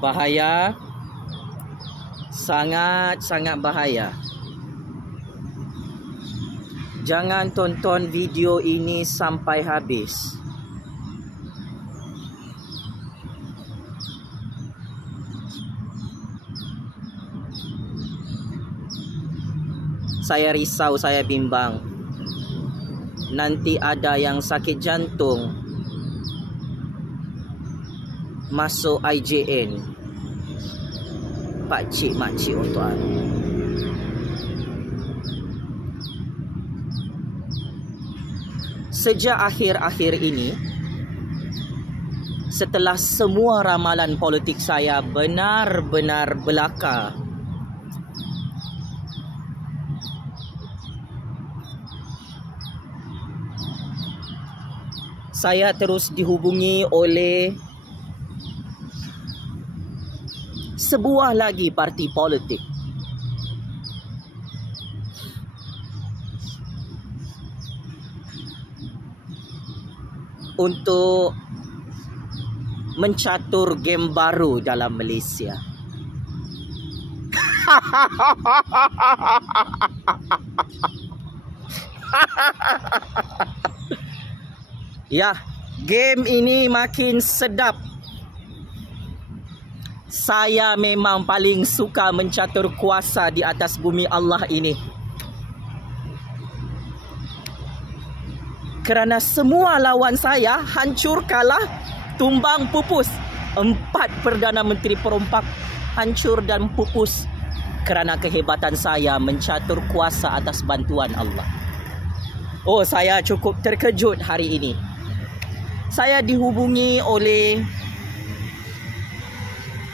Bahaya. Sangat-sangat bahaya. Jangan tonton video ini sampai habis. Saya risau, saya bimbang. Nanti ada yang sakit jantung masuk IJN. Pakcik makcik tuan. Sejak akhir-akhir ini, setelah semua ramalan politik saya benar-benar belaka, saya terus dihubungi oleh sebuah lagi parti politik untuk mencatur game baru dalam Malaysia. Ya, game ini makin sedap. Saya memang paling suka mencatur kuasa di atas bumi Allah ini. Kerana semua lawan saya hancur, kalah, tumbang, pupus. 4 Perdana Menteri perompak hancur dan pupus kerana kehebatan saya mencatur kuasa atas bantuan Allah. Oh, saya cukup terkejut hari ini. Saya dihubungi oleh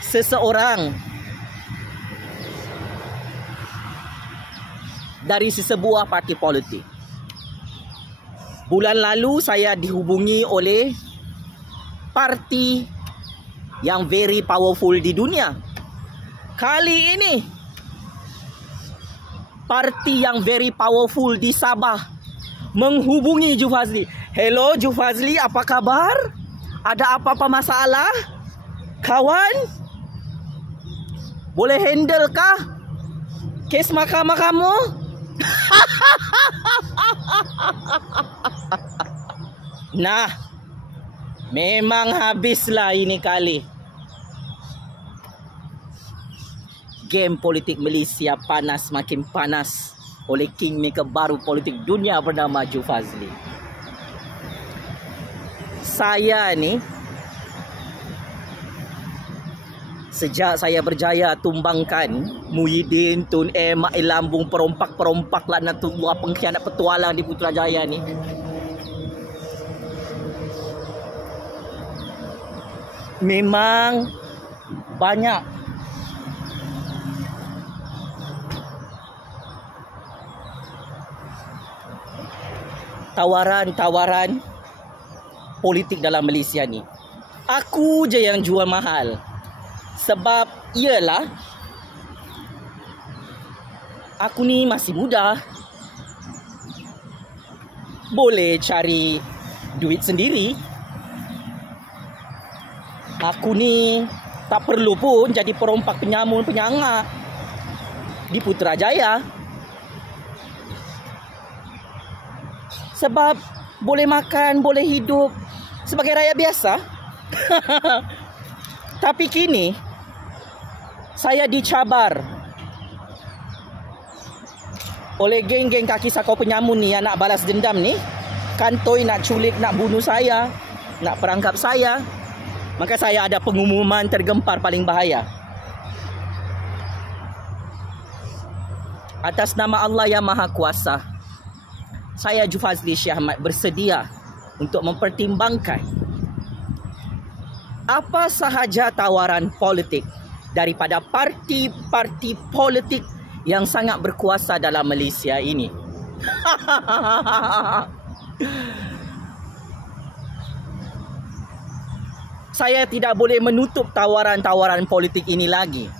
seseorang dari sebuah parti politik. Bulan lalu saya dihubungi oleh parti yang very powerful di dunia. Kali ini parti yang very powerful di Sabah menghubungi Jufazli. Hello Jufazli, apa kabar? Ada apa-apa masalah? Kawan? Boleh handle kah kes mahkamah kamu? Nah, memang habislah ini kali. Game politik Malaysia panas, makin panas oleh kingmaker baru politik dunia bernama Jufazli. Saya ni, sejak saya berjaya tumbangkan Muhyiddin, Tun M, Mak Lambung, perompak-perompak laknatullah, pengkhianat petualang di Putrajaya ni, memang banyak tawaran-tawaran politik dalam Malaysia ni. Aku je yang jual mahal. Sebab ialah aku ni masih muda, boleh cari duit sendiri. Aku ni tak perlu pun jadi perompak penyamun penyangga di Putrajaya. Sebab boleh makan, boleh hidup sebagai rakyat biasa. Tapi kini saya dicabar oleh geng-geng kaki sakau penyamun ni yang nak balas dendam ni. Kantoi nak culik, nak bunuh saya, nak perangkap saya. Maka saya ada pengumuman tergempar paling bahaya. Atas nama Allah yang Maha Kuasa, saya Jufazli Syekh Ahmad bersedia untuk mempertimbangkan apa sahaja tawaran politik daripada parti-parti politik yang sangat berkuasa dalam Malaysia ini. Saya tidak boleh menutup tawaran-tawaran politik ini lagi.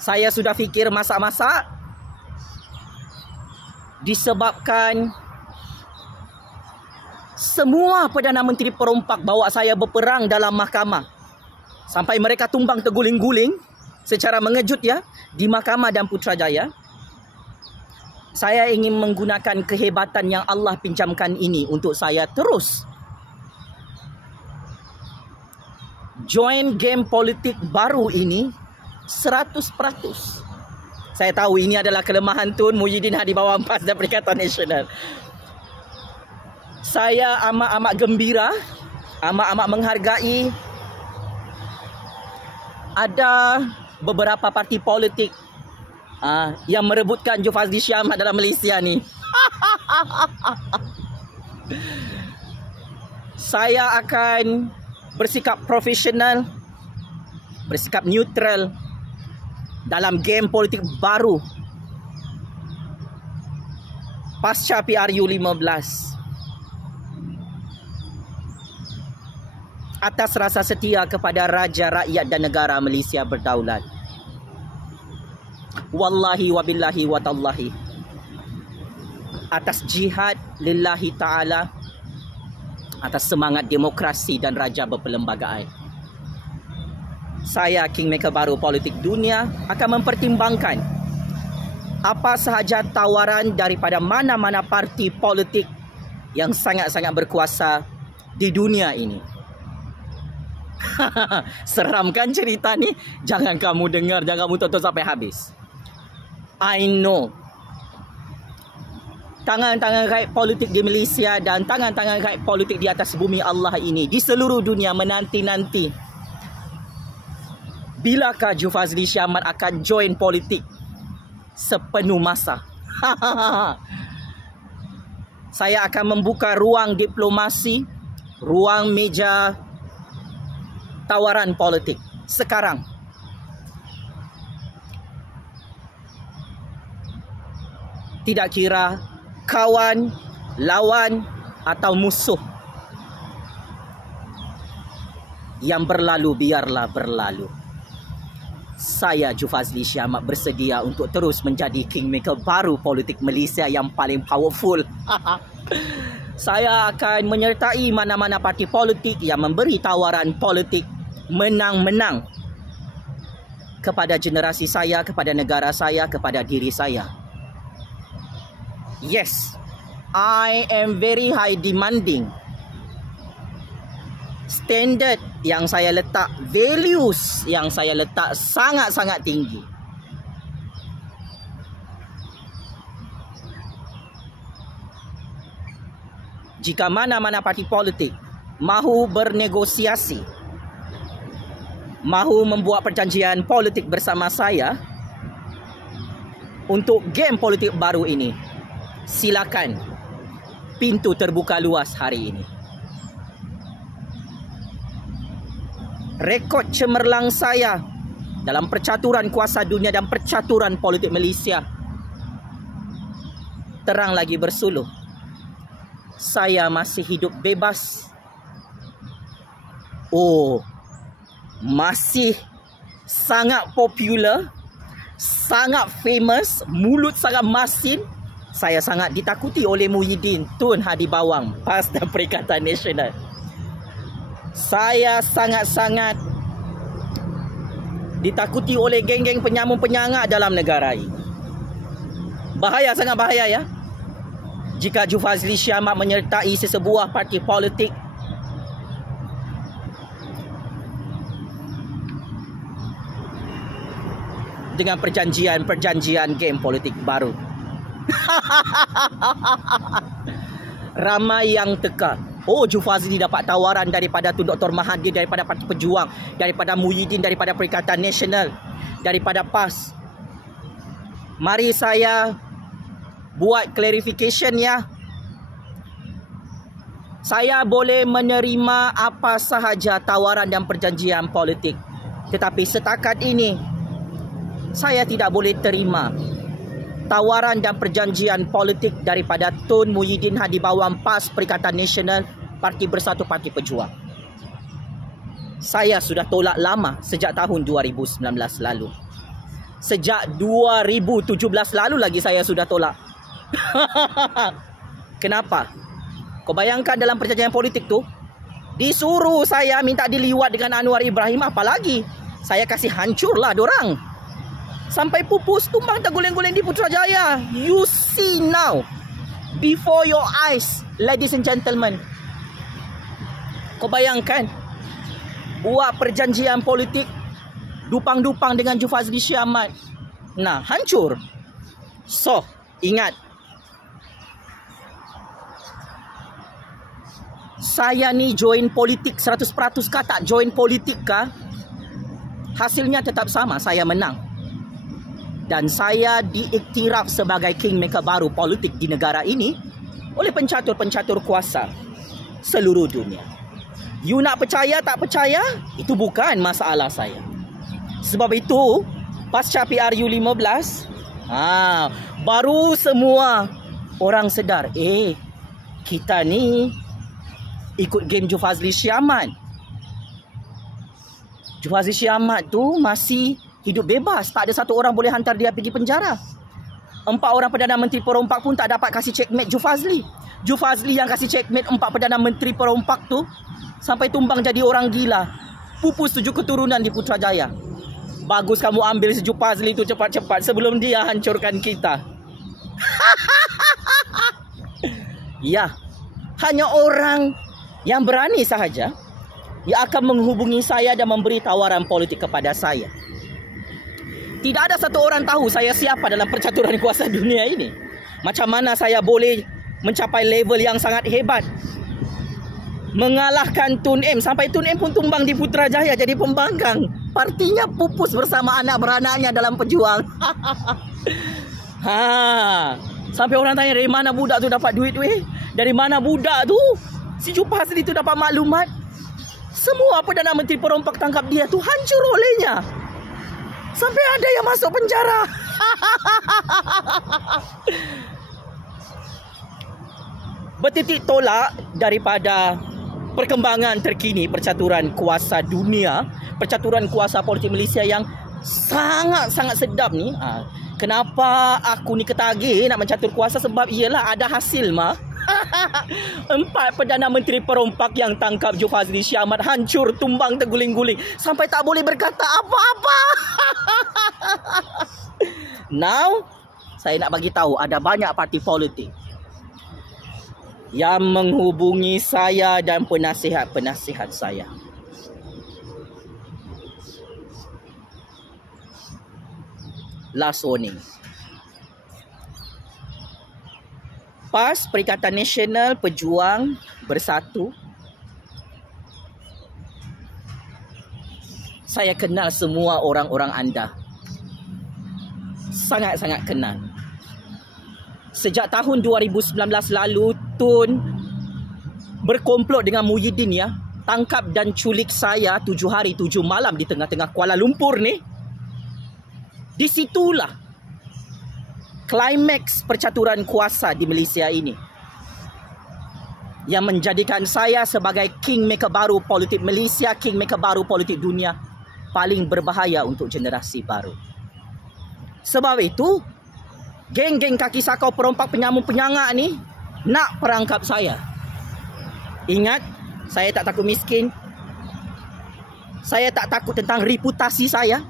Saya sudah fikir masak-masak. Disebabkan Semua Perdana Menteri perompak bawa saya berperang dalam mahkamah. Sampai mereka tumbang terguling-guling secara mengejut ya di Mahkamah dan Putrajaya. Saya ingin menggunakan kehebatan yang Allah pinjamkan ini untuk saya terus join game politik baru ini 100%. Saya tahu ini adalah kelemahan Tun Muhyiddin Hadibawan PAS dan Perikatan Nasional. Saya amat-amat gembira, amat-amat menghargai ada beberapa parti politik yang merebutkan Jufazli Shah Ahmad dalam Malaysia ni. Saya akan bersikap profesional, bersikap neutral dalam game politik baru pasca PRU 15. Atas rasa setia kepada raja, rakyat dan negara Malaysia berdaulat. Wallahi wabillahi watallahi. Atas jihad lillahi ta'ala. Atas semangat demokrasi dan raja berperlembagaan. Saya, Kingmaker baru politik dunia, akan mempertimbangkan apa sahaja tawaran daripada mana-mana parti politik yang sangat-sangat berkuasa di dunia ini. Seram kan cerita ni? Jangan kamu dengar, jangan kamu tonton sampai habis. I know tangan-tangan rakyat politik di Malaysia dan tangan-tangan rakyat politik di atas bumi Allah ini, di seluruh dunia menanti-nanti bilakah Jufazli Shah Ahmad akan join politik sepenuh masa. Saya akan membuka ruang diplomasi, ruang meja tawaran politik sekarang. Tidak kira kawan, lawan atau musuh. Yang berlalu biarlah berlalu. Saya Jufazli Shah Ahmad bersedia untuk terus menjadi kingmaker baru politik Malaysia yang paling powerful. Saya akan menyertai mana-mana parti politik yang memberi tawaran politik menang-menang kepada generasi saya, kepada negara saya, kepada diri saya. Yes, I am very high demanding. Standard yang saya letak, values yang saya letak sangat-sangat tinggi. Jika mana-mana parti politik mahu bernegosiasi, mahu membuat perjanjian politik bersama saya untuk game politik baru ini, silakan. Pintu terbuka luas hari ini. Rekod cemerlang saya dalam percaturan kuasa dunia dan percaturan politik Malaysia terang lagi bersuluh. Saya masih hidup bebas. Oh, masih sangat popular, sangat famous, mulut sangat masin. Saya sangat ditakuti oleh Muhyiddin Tun Hadibawan PAS dan Perikatan Nasional. Saya sangat-sangat ditakuti oleh geng-geng penyamun-penyangak dalam negara ini. Bahaya, sangat bahaya ya. Jika Jufazli Shah Ahmad menyertai sesebuah parti politik dengan perjanjian game politik baru. Ramai yang teka. Oh, Jufazli dapat tawaran daripada Tun Dr. Mahathir, daripada Parti Pejuang, daripada Muhyiddin, daripada Perikatan Nasional, daripada PAS. Mari saya buat clarification ya. Saya boleh menerima apa sahaja tawaran dan perjanjian politik, tetapi setakat ini saya tidak boleh terima tawaran dan perjanjian politik daripada Tun Muhyiddin Hadibawan PAS Perikatan Nasional, Parti Bersatu Parti Pejuang. Saya sudah tolak lama sejak tahun 2019 lalu. Sejak 2017 lalu lagi saya sudah tolak. Kenapa? Kau bayangkan dalam perjanjian politik tu, disuruh saya minta diliwat dengan Anwar Ibrahim, apalagi saya kasih hancurlah dorang. Sampai pupus, tumbang terguling-guling di Putrajaya. You see now, before your eyes, ladies and gentlemen. Kau bayangkan, buat perjanjian politik, dupang-dupang dengan Jufazli Syahmat. Nah, hancur. So, ingat, saya ni join politik 100% kah tak join politik kah, hasilnya tetap sama, saya menang. Dan saya diiktiraf sebagai kingmaker baru politik di negara ini oleh pencatur-pencatur kuasa seluruh dunia. You nak percaya tak percaya, itu bukan masalah saya. Sebab itu, pasca PRU 15, baru semua orang sedar, kita ni ikut game Jufazli Syahmat. Jufazli Syahmat tu masih hidup bebas. Tak ada satu orang boleh hantar dia pergi penjara. 4 orang Perdana Menteri perompak pun tak dapat kasih checkmate Jufazli. Jufazli yang kasih checkmate 4 Perdana Menteri perompak tu, sampai tumbang jadi orang gila. Pupus 7 keturunan di Putrajaya. Bagus kamu ambil si Jufazli tu cepat-cepat sebelum dia hancurkan kita. Ya, hanya orang yang berani sahaja yang akan menghubungi saya dan memberi tawaran politik kepada saya. Tidak ada satu orang tahu saya siapa dalam percaturan kuasa dunia ini. Macam mana saya boleh mencapai level yang sangat hebat, mengalahkan Tun M. Sampai Tun M pun tumbang di Putrajaya jadi pembangkang. Partinya pupus bersama anak beranaknya dalam pejuang. Sampai orang tanya, dari mana budak tu dapat duit weh? Dari mana budak tu? Si Jufazli tu dapat maklumat. Semua Perdana Menteri perompak tangkap dia tu hancur olehnya. Sampai ada yang masuk penjara. Bertitik tolak daripada perkembangan terkini percaturan kuasa dunia, percaturan kuasa politik Malaysia yang sangat-sangat sedap ni. Kenapa aku ni ketagih nak mencatur kuasa? Sebab iyalah ada hasil mah. 4 Perdana Menteri perompak yang tangkap Jufazli Syahmat hancur, tumbang, terguling-guling sampai tak boleh berkata apa-apa. Now, saya nak bagi tahu ada banyak parti politik yang menghubungi saya dan penasihat-penasihat saya. Last warning. PAS, Perikatan Nasional Pejuang Bersatu. Saya kenal semua orang-orang anda. Sangat-sangat kenal. Sejak tahun 2019 lalu, Tun berkomplot dengan Muhyiddin ya. Tangkap dan culik saya 7 hari 7 malam di tengah-tengah Kuala Lumpur ni. Disitulah klimaks percaturan kuasa di Malaysia ini, yang menjadikan saya sebagai kingmaker baru politik Malaysia, kingmaker baru politik dunia, paling berbahaya untuk generasi baru. Sebab itu, geng-geng kaki sakau perompak penyamung-penyangak ni nak perangkap saya. Ingat, saya tak takut miskin. Saya tak takut tentang reputasi saya.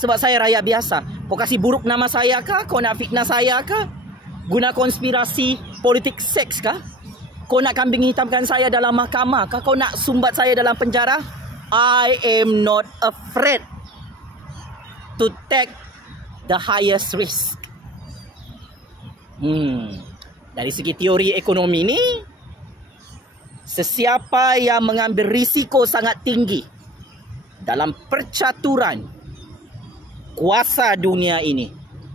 Sebab saya rakyat biasa. Kau kasih buruk nama saya kah? Kau nak fitnah saya kah? Guna konspirasi politik seks kah? Kau nak kambing hitamkan saya dalam mahkamah kah? Kau nak sumbat saya dalam penjara? I am not afraid to take the highest risk. Dari segi teori ekonomi ni, sesiapa yang mengambil risiko sangat tinggi dalam percaturan kuasa dunia ini,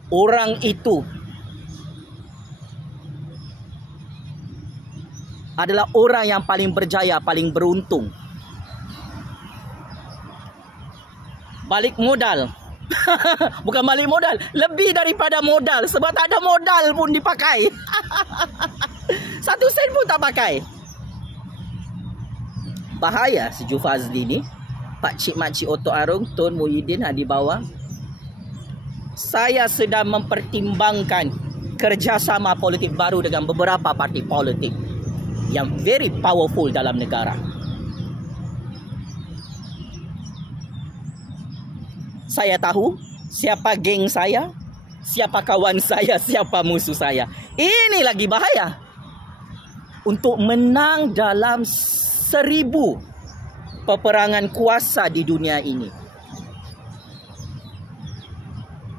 orang itu adalah orang yang paling berjaya, paling beruntung. Balik modal. Bukan balik modal, lebih daripada modal. Sebab tak ada modal pun dipakai. 1 sen pun tak pakai. Bahaya si Jufazli ni. Pakcik-makcik Otok Arung, Tun Muhyiddin di bawah. Saya sedang mempertimbangkan kerjasama politik baru dengan beberapa parti politik. yang very powerful dalam negara. Saya tahu siapa geng saya, siapa kawan saya, siapa musuh saya. Ini lagi bahaya. Untuk menang dalam 1000 peperangan kuasa di dunia ini.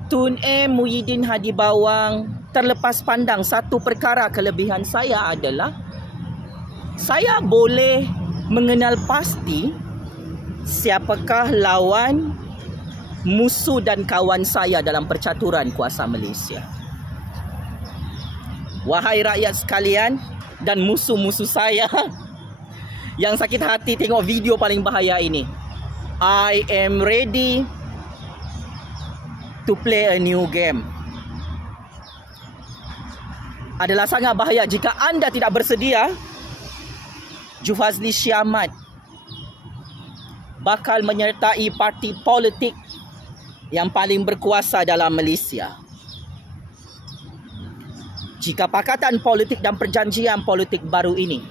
Tun M. Muhyiddin Hadi Bawang terlepas pandang satu perkara kelebihan saya adalah saya boleh mengenal pasti siapakah lawan, musuh dan kawan saya dalam percaturan kuasa Malaysia. Wahai rakyat sekalian dan musuh-musuh saya yang sakit hati tengok video paling bahaya ini, I am ready to play a new game. Adalah sangat bahaya jika anda tidak bersedia. Jufazli Shah Ahmad bakal menyertai parti politik yang paling berkuasa dalam Malaysia. Jika pakatan politik dan perjanjian politik baru ini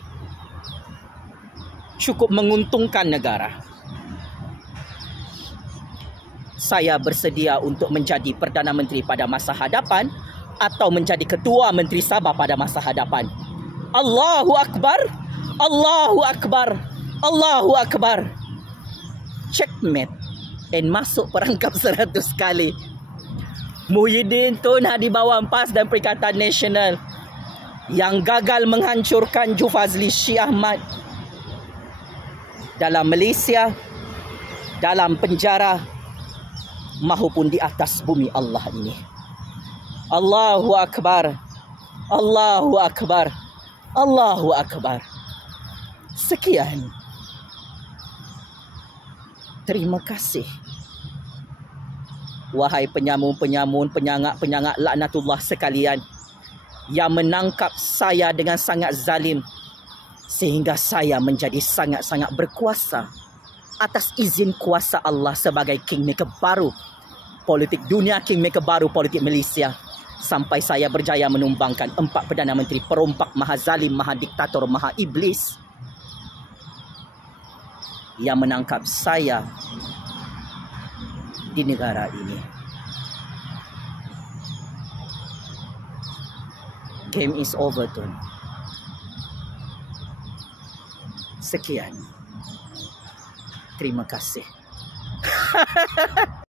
cukup menguntungkan negara, saya bersedia untuk menjadi Perdana Menteri pada masa hadapan atau menjadi Ketua Menteri Sabah pada masa hadapan. Allahu Akbar, Allahu Akbar, Allahu Akbar. Checkmate dan masuk perangkap 100 kali. Muhyiddin Tun Hadi Bawang PAS dan Perikatan Nasional yang gagal menghancurkan Jufazli Shah Ahmad dalam Malaysia, dalam penjara maupun di atas bumi Allah ini. Allahu Akbar, Allahu Akbar, Allahu Akbar. Sekian. Terima kasih. Wahai penyamun-penyamun, penyangak-penyangak laknatullah sekalian yang menangkap saya dengan sangat zalim sehingga saya menjadi sangat-sangat berkuasa atas izin kuasa Allah sebagai kingmaker baru politik dunia, kingmaker baru politik Malaysia, sampai saya berjaya menumbangkan 4 Perdana Menteri perompak, maha zalim, maha diktator, maha iblis yang menangkap saya di negara ini. Game is over, Tun. Sekian. Terima kasih.